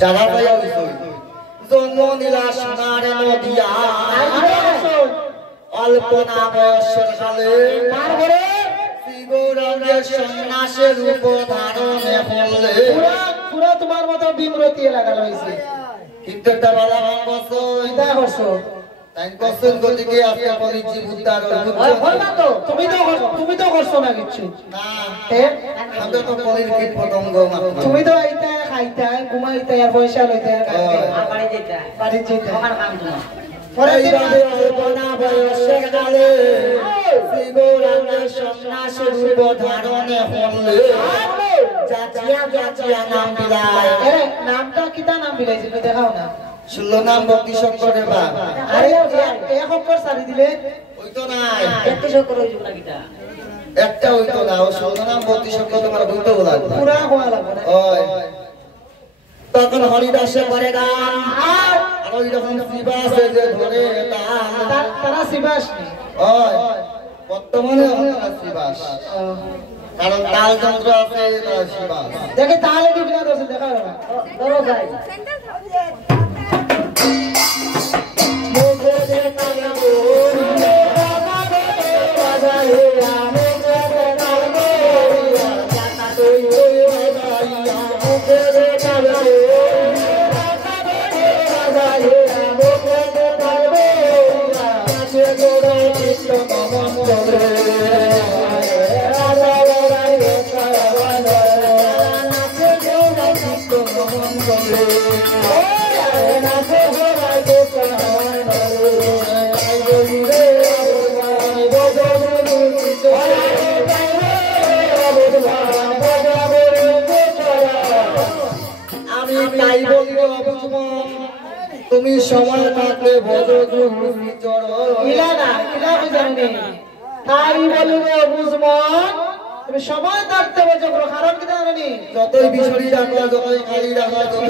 জানা পাইয়া জন্ম নীলা সোনার নদিয়া অল্পনা বয়সের কালে শ্রীগৌরাঙ্গের সন্ন্যাসের রূপ ধারণে হলে পুরা তোমার মতো বিমরতি লাগানো হয়েছে কিন্তু একটা বালা বছর তাই কসল গতিকে আজকে পরিচি বুদ্ধার তুমি তো করছো না কিছু না আমরা তো পরের কীট পতঙ্গ তুমি তো আইতা খাইতা ঘুমাইতা আর পয়সা লইতা বাড়ি যেতে আমার কাম তোমার পরে দিবাবে অল্পনা বয়সের কালে শ্রীগৌরাঙ্গের সন্ন্যাসের রূপ ধারণে হলে যাচিয়া নাম বিলায় নামটা কিতা নাম বিলাইছে তুমি দেখাও না শুনলো নাম ভক্তি শঙ্করের বাপ আরে এক অক্ষর সারি দিলে ওই তো নাই একটু শঙ্কর হইছো না কিতা একটা ওই তো না ও শুনলো নাম ভক্তি শঙ্কর তোমার বলতে লাগবে পুরা হওয়া লাগবে না ওই তখন হরিদাসে করে গান আর ওই রকম শিবাসে যে ধরে তারা শিবাস নেই ওই বর্তমানে তারা শিবাস কারণ তাল যন্ত্র আছে তারা শিবাস দেখে তাহলে কি বিনা দোষ দেখা না ধরো ভাই তুমি সময় থাকলে ভজগুরু ইলা না ইলা বুঝানি তাই বলিলে বুঝমন তুমি সময় থাকতে ভজগুরু কারণ কি জানি যতই বিছড়ি ডাকলা যতই খালি ডাকলা যতই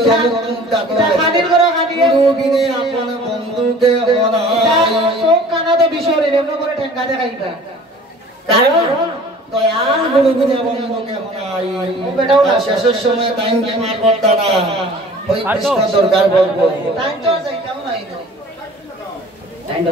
ডাকলা খানির করে খানিয়ে রুবিনে আপন বন্ধুকে হনাই সব কানা তো বিছড়ি এমন করে ঠেঙ্গা দেখাইবা কারণ দয়াল গুরুবিনে বন্ধুকে হনাই বেটাও শেষের সময় টাইম কেমার করতা না ওই কৃষ্ণ দরকার বলবো টাইম তো যাইতাও নাই টাইম তো